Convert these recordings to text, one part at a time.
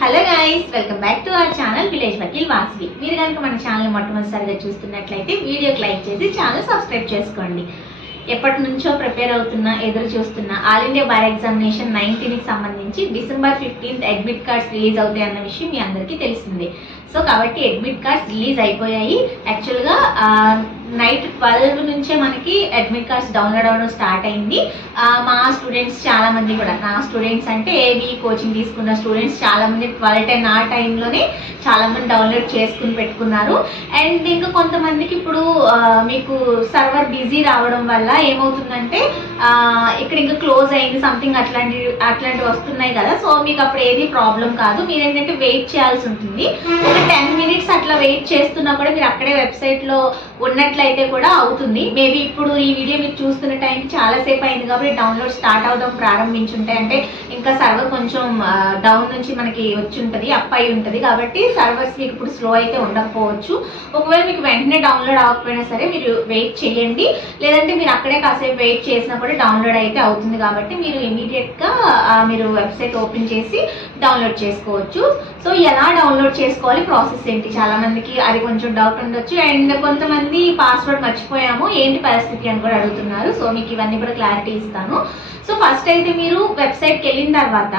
Hello guys, welcome back to our channel village Vakeel Vasavi. మీరు కనుక మన ఛానల్ మొట్టమొదటిసారిగా చూస్తున్నట్లయితే వీడియోకి లైక్ చేసి ఛానల్ సబ్స్క్రైబ్ చేసుకోండి. ఎప్పటి నుంచో ప్రిపేర్ అవుతున్న, ఎదురు చూస్తున్న ఆల్ ఇండియా బార్ ఎగ్జామినేషన్ 19కి సంబంధించి December 15th admit cards release అవుతాయి అన్న విషయం మీ అందరికీ తెలిసిందే. సో కాబట్టి అడ్మిట్ కార్డ్స్ రిలీజ్ అయిపోయాయి. యాక్చువల్గా నైట్ 12 నుంచే మనకి అడ్మిట్ కార్డ్స్ డౌన్లోడ్ అవ్వడం స్టార్ట్ అయింది. మా స్టూడెంట్స్ చాలామంది కూడా, నా స్టూడెంట్స్ అంటే ఏవి కోచింగ్ తీసుకున్న స్టూడెంట్స్ చాలామంది 12-10 ఆ టైంలోనే చాలామంది డౌన్లోడ్ చేసుకుని పెట్టుకున్నారు. అండ్ ఇంకా కొంతమందికి ఇప్పుడు మీకు సర్వర్ బిజీ రావడం వల్ల ఏమవుతుందంటే ఇక్కడ ఇంకా క్లోజ్ అయింది సంథింగ్ అట్లాంటివి వస్తున్నాయి కదా. సో మీకు అప్పుడు ఏది ప్రాబ్లం కాదు. మీరు ఏంటంటే వెయిట్ చేయాల్సి ఉంటుంది. ఒక 10 minutes అట్లా వెయిట్ చేస్తున్నా కూడా మీరు అక్కడే వెబ్సైట్లో ఉన్నట్లయితే కూడా అవుతుంది. మేబీ ఇప్పుడు ఈ వీడియో మీరు చూస్తున్న టైంకి చాలాసేపు అయింది కాబట్టి డౌన్లోడ్ స్టార్ట్ అవడం ప్రారంభించుంటాయి. అంటే ఇంకా సర్వర్ కొంచెం డౌన్ నుంచి మనకి వచ్చి ఉంటుంది, అప్ అయి ఉంటుంది కాబట్టి సర్వర్స్ మీకు ఇప్పుడు స్లో అయితే ఉండకపోవచ్చు. ఒకవేళ మీకు వెంటనే డౌన్లోడ్ అవ్వకపోయినా సరే మీరు వెయిట్ చేయండి. లేదంటే మీరు అక్కడే కాసేపు వెయిట్ చేసినా కూడా డౌన్లోడ్ అయితే అవుతుంది కాబట్టి మీరు ఇమీడియట్గా మీరు వెబ్సైట్ ఓపెన్ చేసి డౌన్లోడ్ చేసుకోవచ్చు. సో ఎలా డౌన్లోడ్ చేసుకోవాలి, ప్రాసెస్ ఏంటి, చాలా మందికి అది కొంచెం డౌట్ ఉండొచ్చు. అండ్ కొంతమంది పాస్వర్డ్ మర్చిపోయాము ఏంటి పరిస్థితి అని కూడా అడుగుతున్నారు. సో మీకు ఇవన్నీ కూడా క్లారిటీ ఇస్తాను. సో ఫస్ట్ అయితే మీరు వెబ్సైట్కి వెళ్ళిన తర్వాత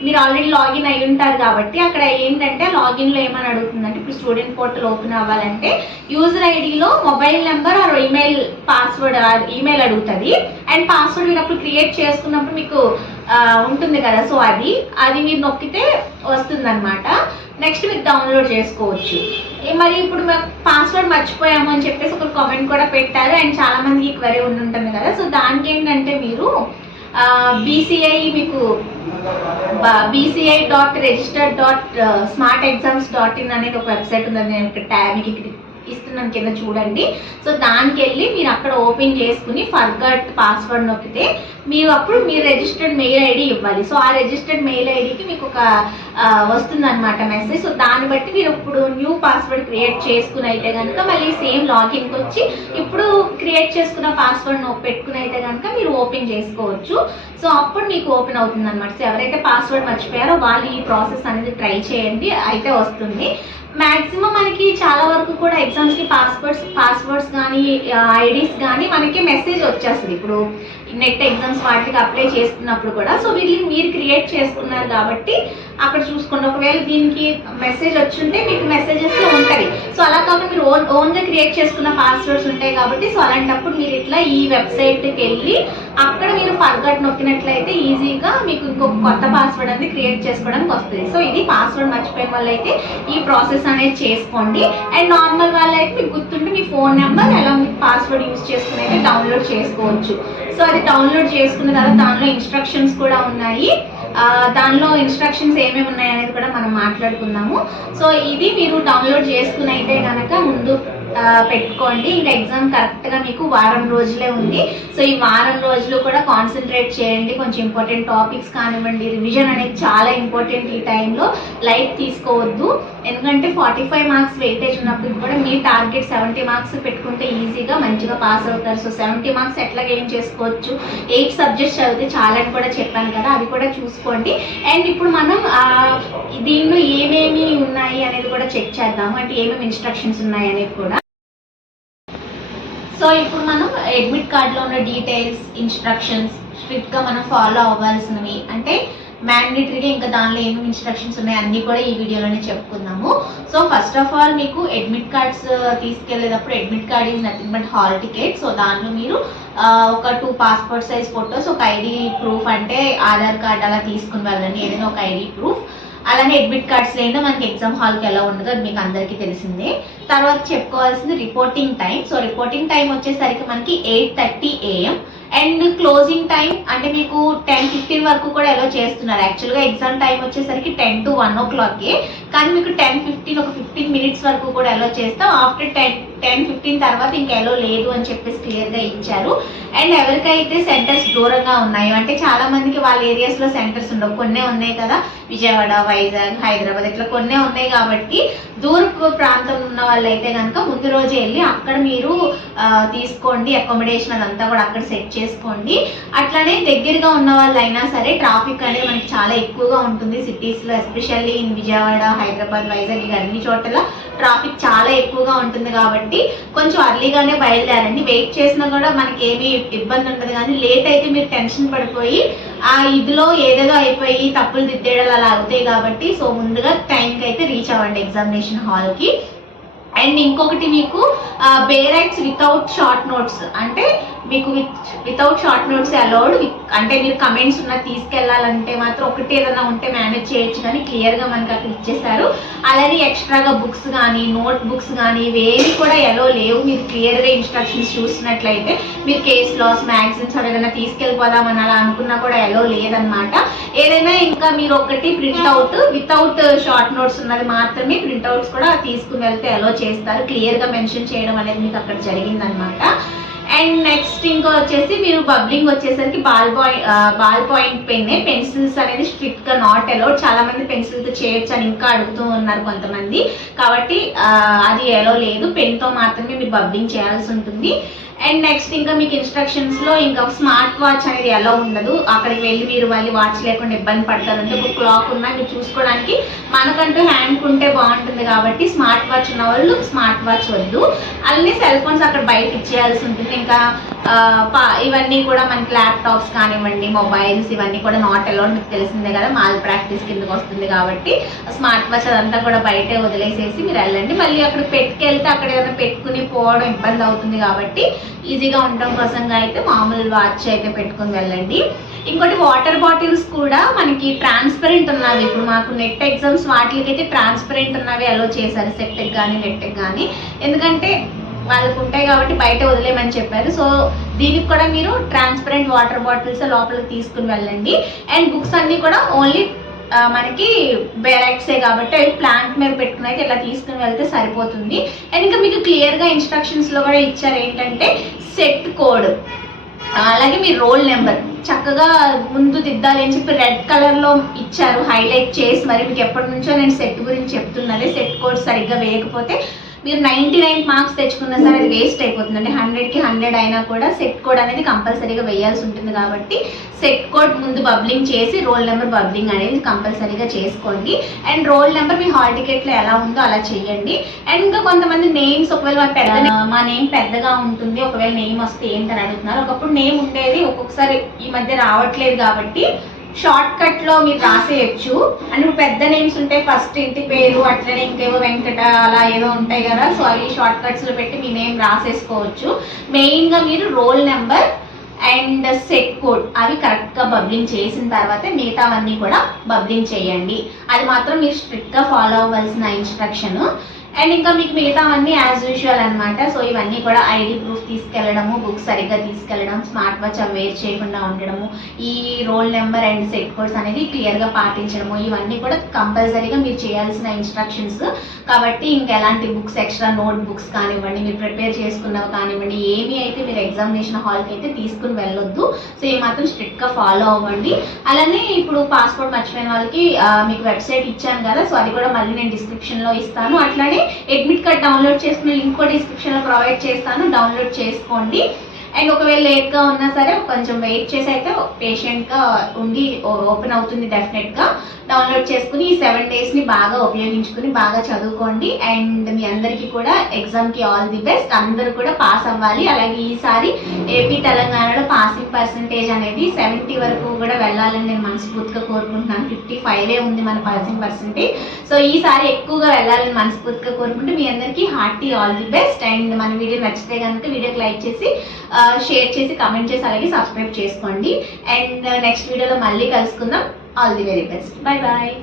మీరు ఆల్రెడీ లాగిన్ అయి ఉంటారు కాబట్టి అక్కడ ఏంటంటే లాగిన్లో ఏమని అడుగుతుందంటే, ఇప్పుడు స్టూడెంట్ పోర్టల్ ఓపెన్ అవ్వాలంటే యూజర్ ఐడిలో mobile number or email password email అడుగుతుంది. అండ్ పాస్వర్డ్ మీరు అప్పుడు క్రియేట్ చేసుకున్నప్పుడు మీకు ఉంటుంది కదా, సో అది మీరు నొక్కితే వస్తుంది అనమాట. నెక్స్ట్ మీరు డౌన్లోడ్ చేసుకోవచ్చు. మరి ఇప్పుడు పాస్వర్డ్ మర్చిపోయాము అని చెప్పేసి ఒక కామెంట్ కూడా పెట్టారు. అండ్ చాలా మందికి క్వరీ ఉంటుంది కదా. సో దానికి ఏంటంటే మీరు bci.register.smartexams.in అనేది ఒక వెబ్సైట్ ఉందని నేను ఇక్కడ మీకు ఇస్తున్నాను కింద చూడండి. సో దానికి వెళ్ళి మీరు అక్కడ ఓపెన్ చేసుకుని ఫర్గట్ పాస్వర్డ్ నొక్కితే అప్పుడు మీరు రిజిస్టర్డ్ మెయిల్ ఐడి ఇవ్వాలి. సో ఆ రిజిస్టర్డ్ మెయిల్ ఐడికి మీకు ఒక వస్తుంది అనమాట మెసేజ్. సో దాన్ని బట్టి మీరు ఇప్పుడు న్యూ పాస్వర్డ్ క్రియేట్ చేసుకుని అయితే కనుక మళ్ళీ సేమ్ లాగిన్కి వచ్చి ఇప్పుడు క్రియేట్ చేసుకున్న పాస్వర్డ్ పెట్టుకుని అయితే కనుక మీరు ఓపెన్ చేసుకోవచ్చు. సో అప్పుడు మీకు ఓపెన్ అవుతుంది అనమాట. సో ఎవరైతే పాస్వర్డ్ మర్చిపోయారో వాళ్ళు ఈ ప్రాసెస్ అనేది ట్రై చేయండి, అయితే వస్తుంది. మ్యాక్సిమం మనకి చాలా వరకు కూడా ఎగ్జామ్స్కి పాస్వర్డ్స్ కానీ ఐడీస్ కానీ మనకి మెసేజ్ వచ్చేస్తుంది ఇప్పుడు నెట్ ఎగ్జామ్స్ వాటికి అప్లై చేసుకున్నప్పుడు కూడా. సో వీటిని మీరు క్రియేట్ చేసుకున్నారు కాబట్టి అక్కడ చూసుకోండి. ఒకవేళ దీనికి మెసేజ్ వచ్చుంటే మీకు మెసేజెస్లో ఉంటుంది. సో అలా కాకుండా మీరు ఓన్గా క్రియేట్ చేసుకున్న పాస్వర్డ్స్ ఉంటాయి కాబట్టి సో అలాంటప్పుడు మీరు ఇట్లా ఈ వెబ్సైట్కి వెళ్ళి అక్కడ మీరు ఫర్గట్ నొక్కినట్లయితే ఈజీగా మీకు ఇంకొక కొత్త పాస్వర్డ్ అనేది క్రియేట్ చేసుకోవడానికి వస్తుంది. సో ఇది పాస్వర్డ్ మర్చిపోయిన వాళ్ళైతే ఈ ప్రాసెస్ అనేది చేసుకోండి. అండ్ నార్మల్ వాళ్ళైతే మీకు గుర్తుంటే మీ ఫోన్ నెంబర్ ఎలా మీకు పాస్వర్డ్ యూజ్ చేసుకుని అయితే డౌన్లోడ్ చేసుకోవచ్చు. సో అది డౌన్లోడ్ చేసుకున్న తర్వాత దానిలో ఇన్స్ట్రక్షన్స్ కూడా ఉన్నాయి. దానిలో ఇన్స్ట్రక్షన్స్ ఏమేమి ఉన్నాయి అనేది కూడా మనం మాట్లాడుకుందాము. సో ఇది మీరు డౌన్లోడ్ చేసుకుని అయితే కనుక ముందు పెట్టుకోండి. ఇంకా ఎగ్జామ్ కరెక్ట్గా మీకు వారం రోజులే ఉంది. సో ఈ వారం రోజులు కూడా కాన్సన్ట్రేట్ చేయండి. కొంచెం ఇంపార్టెంట్ టాపిక్స్ కానివ్వండి, రివిజన్ అనేది చాలా ఇంపార్టెంట్. ఈ టైంలో లైట్ తీసుకోవద్దు. ఎందుకంటే 45 మార్క్స్ వెయిటేజ్ ఉన్నప్పుడు కూడా మీ టార్గెట్ 70 మార్క్స్ పెట్టుకుంటే ఈజీగా మంచిగా పాస్ అవుతారు. సో 70 మార్క్స్ ఎట్లా గెయిన్ చేసుకోవచ్చు, 8 సబ్జెక్ట్స్ చదివితే చాలా అని కూడా చెప్పాను కదా, అవి కూడా చూసుకోండి. అండ్ ఇప్పుడు మనం దీనిలో ఏమేమి ఉన్నాయి అనేది కూడా చెక్ చేద్దాము. అంటే ఏమేమి ఇన్స్ట్రక్షన్స్ ఉన్నాయి అనేది కూడా. సో ఇప్పుడు మనం అడ్మిట్ కార్డులో ఉన్న డీటెయిల్స్, ఇన్స్ట్రక్షన్స్ స్ట్రిక్ట్గా మనం ఫాలో అవ్వాల్సినవి అంటే మ్యాండేటరీగా ఇంకా దానిలో ఏమేమి ఇన్స్ట్రక్షన్స్ ఉన్నాయి అన్నీ కూడా ఈ వీడియోలోనే చెప్పుకుందాము. సో ఫస్ట్ ఆఫ్ ఆల్ మీకు అడ్మిట్ కార్డ్స్ తీసుకెళ్ళేటప్పుడు admit card is nothing but hall ticket. So దానిలో మీరు ఒక 2 పాస్పోర్ట్ సైజ్ ఫొటోస్, ఒక ఐడి ప్రూఫ్ అంటే ఆధార్ కార్డ్ అలా తీసుకుని వెళ్ళండి, ఏదైనా ఒక ఐడి ప్రూఫ్. అలానే అడ్మిట్ కార్డ్స్ లేదో మనకి ఎగ్జామ్ హాల్కి ఎలా ఉండదో అది మీకు అందరికీ తెలిసిందే. తర్వాత చెప్పుకోవాల్సింది reporting time. So reporting time వచ్చేసరికి మనకి 8:30 AM. అండ్ క్లోజింగ్ టైం అంటే మీకు 10:15 వరకు కూడా ఎలా చేస్తున్నారు. యాక్చువల్గా ఎగ్జామ్ టైం వచ్చేసరికి 10 to 1 o'clock, కానీ మీకు 10:15 ఒక 15 minutes వరకు కూడా ఎలా చేస్తాం. ఆఫ్టర్ 10:15 తర్వాత ఇంకా ఎలా లేదు అని చెప్పేసి క్లియర్గా ఇచ్చారు. అండ్ ఎవరికైతే సెంటర్స్ దూరంగా ఉన్నాయో, అంటే చాలా మందికి వాళ్ళ ఏరియాస్లో సెంటర్స్ ఉండవు, కొన్నే ఉన్నాయి కదా, విజయవాడ, వైజాగ్, హైదరాబాద్ ఇట్లా కొన్నే ఉన్నాయి కాబట్టి దూరపు ప్రాంతం ఉన్న వాళ్ళు అయితే కనుక ముందు రోజే వెళ్ళి అక్కడ మీరు తీసుకోండి, అకామిడేషన్ అదంతా కూడా అక్కడ సెట్ చేసుకోండి. అట్లానే దగ్గరగా ఉన్న వాళ్ళు అయినా సరే ట్రాఫిక్ అనేది మనకి చాలా ఎక్కువగా ఉంటుంది సిటీస్లో, ఎస్పెషల్లీ ఇన్ విజయవాడ, హైదరాబాద్, వైజాగ్ ఇక అన్ని చోట్ల ట్రాఫిక్ చాలా ఎక్కువగా ఉంటుంది కాబట్టి కొంచెం అర్లీగానే బయలుదేరండి. వెయిట్ చేసినా కూడా మనకి ఏమీ ఇబ్బంది ఉంటుంది, కానీ లేట్ అయితే మీరు టెన్షన్ పడిపోయి ఆ ఇదిలో ఏదేదో అయిపోయి తప్పులు దిద్దేయడాలు అలా అవుతాయి కాబట్టి సో ముందుగా టైంకి అయితే రీచ్ అవ్వండి ఎగ్జామినేషన్ హాల్కి. అండ్ ఇంకొకటి మీకు బేరెక్స్ వితౌట్ షార్ట్ నోట్స్, అంటే మీకు వితౌట్ షార్ట్ నోట్స్ అలౌడ్, అంటే మీరు కమెంట్స్ ఉన్న తీసుకెళ్లాలంటే మాత్రం ఒకటి ఏదైనా ఉంటే మేనేజ్ చేయొచ్చు, కానీ క్లియర్గా మనకి అక్కడ ఇచ్చేసారు. అలానే ఎక్స్ట్రాగా బుక్స్ కానీ నోట్ బుక్స్ కానీ ఇవేవి కూడా ఎలో లేవు. మీరు క్లియర్గా ఇన్స్ట్రక్షన్స్ చూసినట్లయితే మీరు కేస్ లాస్, మ్యాగజైన్స్ ఏదైనా తీసుకెళ్ళిపోదామని అలా అనుకున్నా కూడా ఎలో లేదనమాట. ఏదైనా ఇంకా మీరు ఒకటి ప్రింట్అవుట్ వితౌట్ షార్ట్ నోట్స్ ఉన్నది మాత్రమే ప్రింట్అవుట్స్ కూడా తీసుకుని వెళ్తే ఎలో చేస్తారు. క్లియర్గా మెన్షన్ చేయడం అనేది మీకు అక్కడ జరిగిందనమాట. అండ్ నెక్స్ట్ ఇంకా వచ్చేసి మీరు బబ్లింగ్ వచ్చేసరికి బాల్ పాయింట్ పెన్నే, పెన్సిల్స్ అనేది స్ట్రిక్ట్ గా నాట్ అలౌడ్. చాలా మంది పెన్సిల్తో చేయొచ్చు అని ఇంకా అడుగుతూ ఉన్నారు కొంతమంది, కాబట్టి అది ఎలో లేదు, పెన్ తో మాత్రమే మీరు బబ్లింగ్ చేయాల్సి ఉంటుంది. అండ్ నెక్స్ట్ ఇంకా మీకు ఇన్స్ట్రక్షన్స్ లో ఇంకా స్మార్ట్ వాచ్ అనేది ఎలా ఉండదు, అక్కడికి వెళ్ళి మీరు మళ్ళీ వాచ్ లేకుండా ఇబ్బంది పడతారంటే ఒక క్లాక్ ఉన్నా మీరు చూసుకోవడానికి మనకంటూ హ్యాండ్ ఉంటే బాగుంటుంది కాబట్టి స్మార్ట్ వాచ్ ఉన్న వాళ్ళు స్మార్ట్ వాచ్ వద్దు. అలానే సెల్ ఫోన్స్ అక్కడ బయట ఇచ్చేయాల్సి ఉంటుంది. ఇంకా ఇవన్నీ కూడా మనకి ల్యాప్టాప్స్ కానివ్వండి, మొబైల్స్ ఇవన్నీ కూడా నాట్ అలౌడ్, మీకు తెలిసిందే కదా, మాల్ ప్రాక్టీస్ కిందకి వస్తుంది కాబట్టి స్మార్ట్ వాచ్ అదంతా కూడా బయటే వదిలేసేసి మీరు వెళ్ళండి. మళ్ళీ అక్కడ పెట్టుకెళ్తే అక్కడ ఏదైనా పెట్టుకుని పోవడం ఇబ్బంది అవుతుంది కాబట్టి ఈజీగా ఉండడం కోసంగా అయితే మామూలు వాచ్ అయితే పెట్టుకుని వెళ్ళండి. ఇంకోటి వాటర్ బాటిల్స్ కూడా మనకి ట్రాన్స్పరెంట్ ఉన్నవి, ఇప్పుడు మాకు నెట్ ఎగ్జామ్స్ వాటికి అయితే ట్రాన్స్పరెంట్ ఉన్నవి అలో చేశారు, సెట్కి కానీ నెట్కి కానీ, ఎందుకంటే వాళ్ళకు ఉంటాయి కాబట్టి బయట వదిలేమని చెప్పారు. సో దీనికి కూడా మీరు ట్రాన్స్పరెంట్ వాటర్ బాటిల్స్ లోపలికి తీసుకుని వెళ్ళండి. అండ్ బుక్స్ అన్నీ కూడా ఓన్లీ మనకి బేరెక్సే కాబట్టి అవి ప్లాంట్ మీద పెట్టుకుని అయితే ఇలా తీసుకుని వెళ్తే సరిపోతుంది. అండ్ ఇంకా మీకు క్లియర్గా ఇన్స్ట్రక్షన్స్లో కూడా ఇచ్చారు ఏంటంటే సెట్ కోడ్, అలాగే మీ రోల్ నెంబర్ చక్కగా ముందు దిద్దాలి అని చెప్పి రెడ్ కలర్లో ఇచ్చారు హైలైట్ చేసి. మరి మీకు ఎప్పటి నుంచో నేను సెట్ గురించి చెప్తున్నదే, సెట్ కోడ్ సరిగ్గా వేయకపోతే మీరు 99 మార్క్స్ తెచ్చుకున్నా సరే అది వేస్ట్ అయిపోతుంది. అంటే 100కి 100 అయినా కూడా సెట్ కోడ్ అనేది కంపల్సరీగా వేయాల్సి ఉంటుంది కాబట్టి సెట్ కోడ్ ముందు బబ్లింగ్ చేసి రోల్ నెంబర్ బబ్లింగ్ అనేది కంపల్సరీగా చేసుకోండి. అండ్ రోల్ నెంబర్ మీ హాల్ టికెట్లో ఎలా ఉందో అలా చేయండి. అండ్ ఇంకా కొంతమంది నేమ్స్, ఒకవేళ మా నేమ్ పెద్దగా ఉంటుంది, ఒకవేళ నేమ్ వస్తే ఏంటని అడుగుతున్నారు. ఒకప్పుడు నేమ్ ఉండేది, ఒక్కొక్కసారి ఈ మధ్య రావట్లేదు కాబట్టి షార్ట్ కట్ లో మీరు రాసేయచ్చు. అంటే పెద్ద నేమ్స్ ఉంటాయి, ఫస్ట్ ఇంటి పేరు, అట్లనే ఇంకేవో వెంకట అలా ఏదో ఉంటాయి కదా, సో అవి షార్ట్ కట్స్ లో పెట్టి మీ నేమ్ రాసేసుకోవచ్చు. మెయిన్ గా మీరు roll number and set code అవి కరెక్ట్ గా బబ్లింగ్ చేసిన తర్వాత మిగతావన్నీ కూడా బబ్లింగ్ చేయండి. అది మాత్రం మీరు స్ట్రిక్ట్ గా ఫాలో అవ్వాల్సిన ఇన్స్ట్రక్షన్. అండ్ ఇంకా మీకు మిగతావన్నీ యాజ్ యూజువల్ అనమాట. సో ఇవన్నీ కూడా ఐడి ప్రూఫ్ తీసుకెళ్ళడము, బుక్స్ సరిగ్గా తీసుకెళ్ళడం, స్మార్ట్ వాచ్ వేర్ చేయకుండా ఉండడము, ఈ roll number and set codes అనేది క్లియర్గా పాటించడము, ఇవన్నీ కూడా కంపల్సరీగా మీరు చేయాల్సిన ఇన్స్ట్రక్షన్స్. కాబట్టి ఇంకా ఎలాంటి బుక్స్, ఎక్స్ట్రా నోట్ బుక్స్ కానివ్వండి, మీరు ప్రిపేర్ చేసుకున్నవి కానివ్వండి, ఏమి అయితే మీరు ఎగ్జామినేషన్ హాల్కి అయితే తీసుకుని వెళ్ళొద్దు. సో ఇవి మాత్రం స్ట్రిక్ట్గా ఫాలో అవ్వండి. అలానే ఇప్పుడు పాస్పోర్ట్ మర్చిపోయిన వాళ్ళకి మీకు వెబ్సైట్ ఇచ్చాను కదా, సో అది కూడా మళ్ళీ నేను డిస్క్రిప్షన్లో ఇస్తాను. అట్లానే అడ్మిట్ కార్డ్ డౌన్లోడ్ చేసుకునే లింక్ కూడా డిస్క్రిప్షన్లో ప్రొవైడ్ చేస్తాను, డౌన్లోడ్ చేసుకోండి. అండ్ ఒకవేళ లేట్గా ఉన్నా సరే కొంచెం వెయిట్ చేసి అయితే పేషెంట్గా ఉండి ఓపెన్ అవుతుంది డెఫినెట్గా. డౌన్లోడ్ చేసుకుని ఈ 7 daysని బాగా ఉపయోగించుకుని బాగా చదువుకోండి. అండ్ మీ అందరికీ కూడా ఎగ్జామ్కి ఆల్ ది బెస్ట్. అందరూ కూడా పాస్ అవ్వాలి. అలాగే ఈసారి ఏపీ తెలంగాణలో పాసింగ్ పర్సంటేజ్ అనేది 70 వరకు కూడా వెళ్ళాలని నేను మనస్ఫూర్తిగా కోరుకుంటున్నాను. 55 ఉంది మన పాసింగ్ పర్సంటేజ్. సో ఈసారి ఎక్కువగా వెళ్ళాలని మనస్ఫూర్తిగా కోరుకుంటూ మీ అందరికీ hearty all the best. And మన వీడియో నచ్చితే కనుక వీడియోకి లైక్ చేసి, షేర్ చేసి, కమెంట్ చేసి, అలాగే సబ్స్క్రైబ్ చేసుకోండి. అండ్ నెక్స్ట్ వీడియోలో మళ్ళీ కలుసుకుందాం. All the very best. Bye bye.